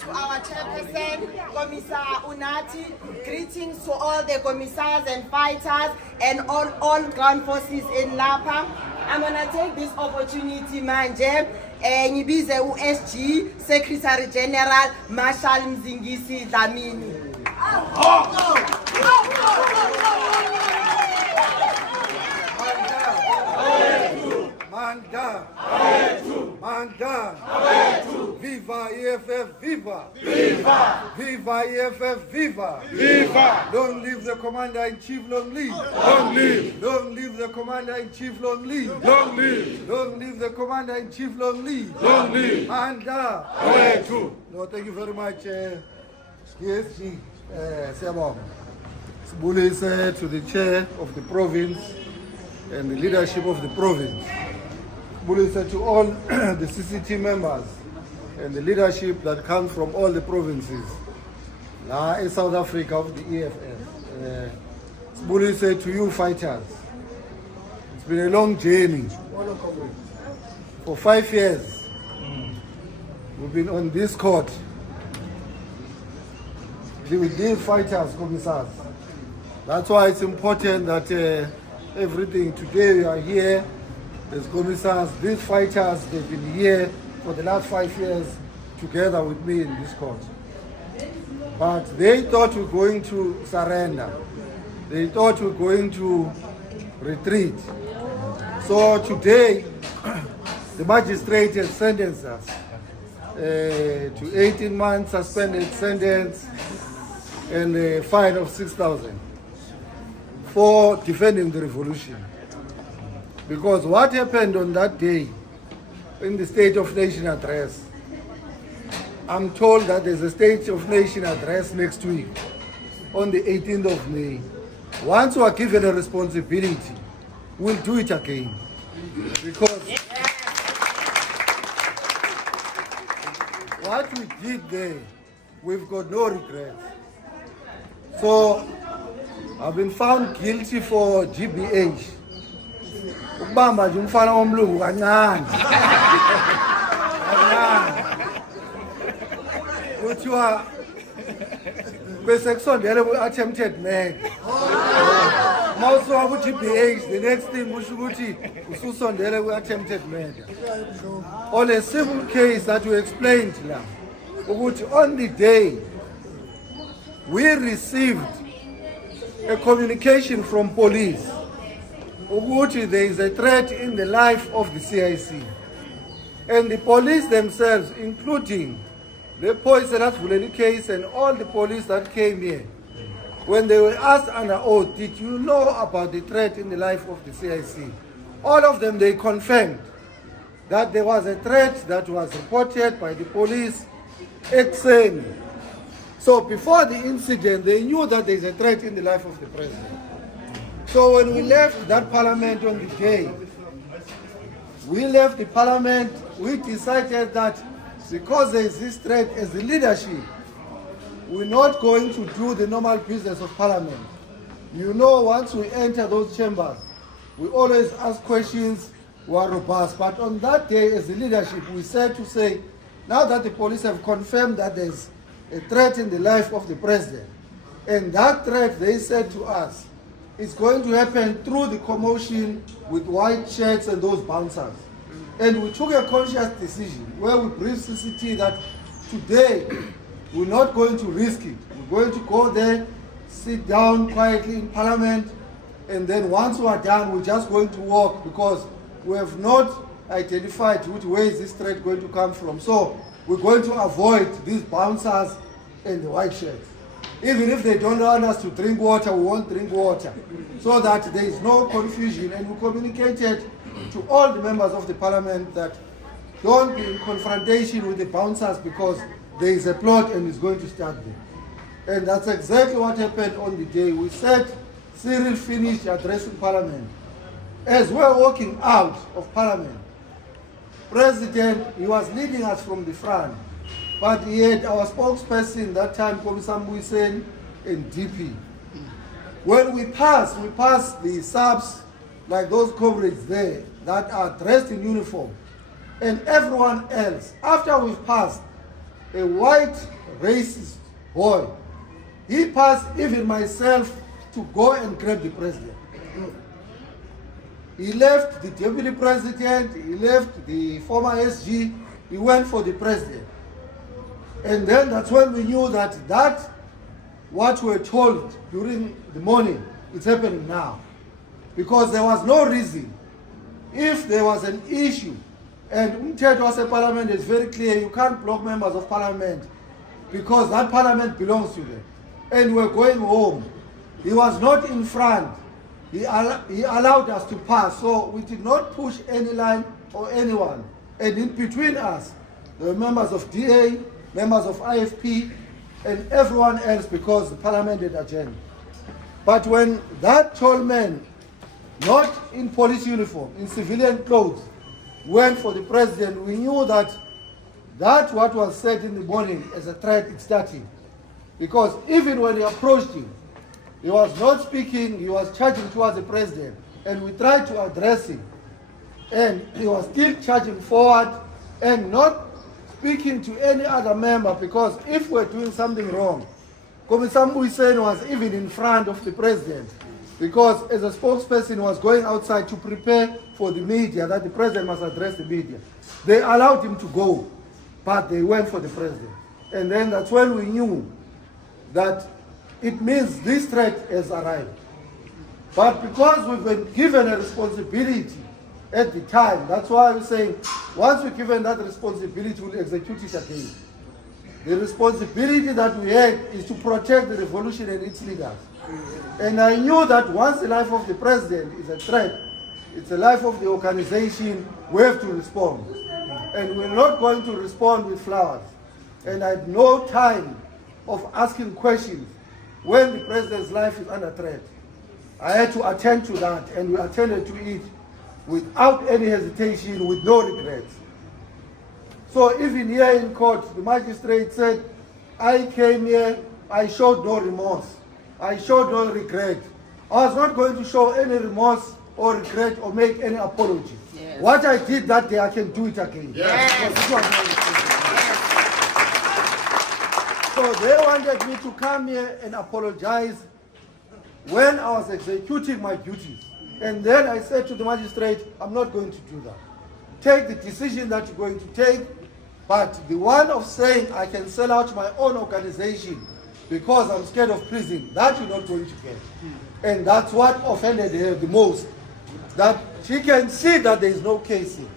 to our chairperson, Commissar Unati. Greetings to all the commissars and fighters and all ground forces in Lapa. I'm gonna take this opportunity, manje, ngibize u-SG Secretary General Marshal Mzingisi Dlamini. Manda, viva EFF, viva! Viva EFF, viva! Long live the Commander-in-Chief, long live! Long live the Commander-in-Chief, long live! Long live the Commander-in-Chief, long live! Manda! No, thank you very much. ESG, Sibulise to the chair of the province and the leadership of the province. To all the CCT members and the leadership that comes from all the provinces in South Africa of the EFF. To you fighters. It's been a long journey. For 5 years, we've been on this court with these fighters, commissars. That's why it's important that everything today we are here. As commissars, these fighters, they've been here for the last 5 years together with me in this court. But they thought we were going to surrender. They thought we were going to retreat. So today, the magistrate has sentenced us to 18 months suspended sentence and a fine of 6,000 for defending the revolution. Because what happened on that day in the State of Nation address, I'm told that there's a State of Nation address next week on the 18th of May. Once we are given a responsibility, we'll do it again. Because what we did there, we've got no regrets. So I've been found guilty for GBH. Ubamba nje umfana womlungu kancane. Kuthiwa bese kusondele ku-attempted murder. Mawusuka ku-GBH, the next thing kusho ukuthi ususondele ku-attempted murder. On a civil case that we explained now, ukuthi on the day we received a communication from police there is a threat in the life of the CIC. And the police themselves, including the poisonous bullet case and all the police that came here, when they were asked under oath, did you know about the threat in the life of the CIC? All of them, they confirmed that there was a threat that was reported by the police ex-Seni. So before the incident, they knew that there is a threat in the life of the president. So when we left that parliament on the day, we left the parliament, we decided that because there is this threat as the leadership, we're not going to do the normal business of parliament. You know, once we enter those chambers, we always ask questions, we are robust. But on that day, as the leadership, we said to say, now that the police have confirmed that there's a threat in the life of the president, and that threat, they said to us, it's going to happen through the commotion with white shirts and those bouncers. And we took a conscious decision where we briefed CCT that today we're not going to risk it. We're going to go there, sit down quietly in parliament, and then once we are done, we're just going to walk because we have not identified which way is this threat going to come from. So we're going to avoid these bouncers and the white shirts. Even if they don't want us to drink water, we won't drink water. So that there is no confusion. And we communicated to all the members of the parliament that don't be in confrontation with the bouncers because there is a plot and it's going to start there. And that's exactly what happened on the day. We said Cyril finished addressing parliament. As we're walking out of parliament, President, he was leading us from the front. But he had our spokesperson that time, Commissar Mbuyiseni, and DP. When we passed the subs, like those comrades there, that are dressed in uniform, and everyone else. After we've passed, a white racist boy. He passed even myself to go and grab the president. He left the deputy president, he left the former SG, he went for the president. And then that's when we knew that what we were told during the morning, it's happening now. Because there was no reason. If there was an issue, and Umthetho wase Parliament is very clear, you can't block members of Parliament because that Parliament belongs to them. And we're going home. He was not in front. He allowed us to pass, so we did not push any line or anyone. And in between us, there were members of DA, members of IFP, and everyone else because the Parliament had agenda. But when that tall man, not in police uniform, in civilian clothes, went for the president, we knew that what was said in the morning as a threat, it's starting. Because even when he approached him, he was not speaking, he was charging towards the president. And we tried to address him. And he was still charging forward and not speaking to any other member, because if we're doing something wrong, Komisar Mbuyiseni was even in front of the president, because as a spokesperson was going outside to prepare for the media, that the president must address the media. They allowed him to go, but they went for the president. And then that's when we knew that it means this threat has arrived. But because we've been given a responsibility at the time, that's why we're saying, once we're given that responsibility, we'll execute it again. The responsibility that we had is to protect the revolution and its leaders. And I knew that once the life of the president is a threat, it's the life of the organization, we have to respond. And we're not going to respond with flowers. And I had no time of asking questions when the president's life is under threat. I had to attend to that, and we attended to it without any hesitation, with no regrets. So even here in court, the magistrate said, I came here, I showed no remorse. I showed no regret. I was not going to show any remorse or regret or make any apology. Yes. What I did that day, I can do it again. Yes. So they wanted me to come here and apologize when I was executing my duties. And then I said to the magistrate, I'm not going to do that. Take the decision that you're going to take, but the one of saying I can sell out my own organization because I'm scared of prison, that you're not going to get. And that's what offended her the most, that she can see that there is no case here.